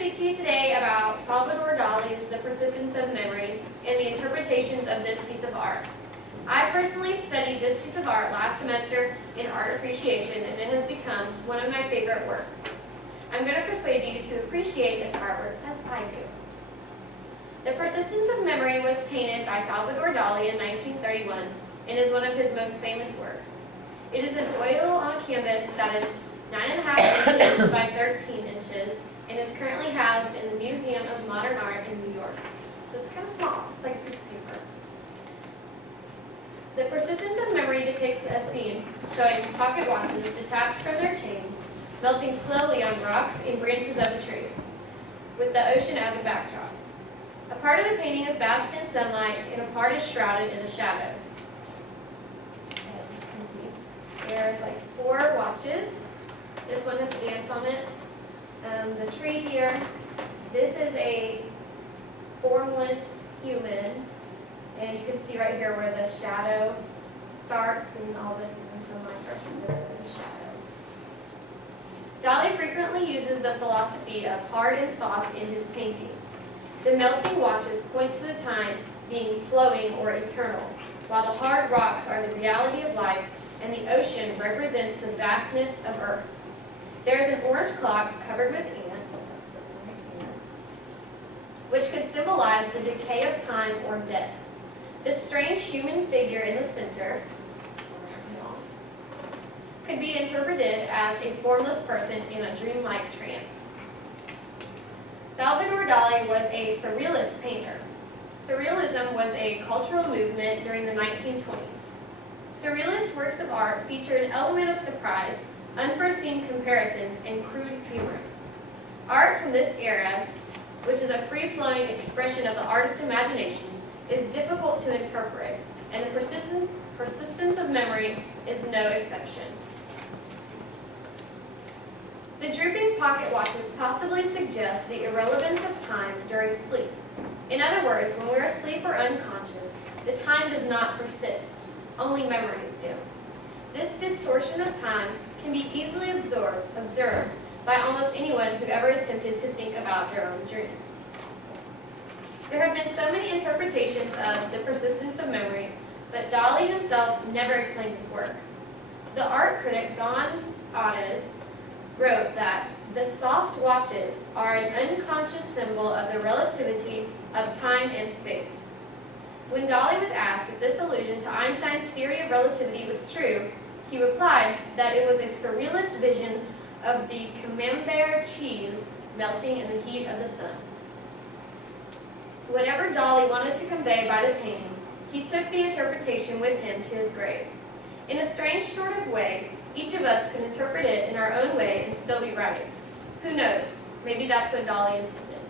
speak to you today about Salvador Dali's The Persistence of Memory and the interpretations of this piece of art. I personally studied this piece of art last semester in art appreciation, and it has become one of my favorite works. I'm going to persuade you to appreciate this artwork as I do. The Persistence of Memory was painted by Salvador Dali in 1931 and is one of his most famous works. It is an oil on canvas that is 9.5 inches by 13 inches and is currently housed in the Museum of Modern Art in New York. So it's kind of small. It's like a piece of paper. The Persistence of Memory depicts a scene showing pocket watches detached from their chains, melting slowly on rocks and branches of a tree, with the ocean as a backdrop. A part of the painting is basked in sunlight and a part is shrouded in a shadow. As you can see, there's like 4 watches. This one has ants on it. The tree here, this is a formless human, and you can see right here where the shadow starts, and all this is in sunlight first, and this is in shadow. Dali frequently uses the philosophy of hard and soft in his paintings. The melting watches point to the time being flowing or eternal, while the hard rocks are the reality of life, and the ocean represents the vastness of earth. There is an orange clock covered with ants, that's this one right here, which could symbolize the decay of time or death. The strange human figure in the center could be interpreted as a formless person in a dreamlike trance. Salvador Dali was a surrealist painter. Surrealism was a cultural movement during the 1920s. Surrealist works of art feature an element of surprise, unforeseen comparisons, and crude humor. Art from this era, which is a free-flowing expression of the artist's imagination, is difficult to interpret, and the persistence of memory is no exception. The drooping pocket watches possibly suggest the irrelevance of time during sleep. In other words, when we're asleep or unconscious, the time does not persist, only memories do. This distortion of time can be easily observed by almost anyone who ever attempted to think about their own dreams. There have been so many interpretations of the persistence of memory, but Dali himself never explained his work. The art critic Don Ades wrote that the soft watches are an unconscious symbol of the relativity of time and space. When Dali was asked if this allusion to Einstein's theory of relativity was true, he replied that it was a surrealist vision of the camembert cheese melting in the heat of the sun. Whatever Dali wanted to convey by the painting, he took the interpretation with him to his grave. In a strange sort of way, each of us could interpret it in our own way and still be right. Who knows? Maybe that's what Dali intended.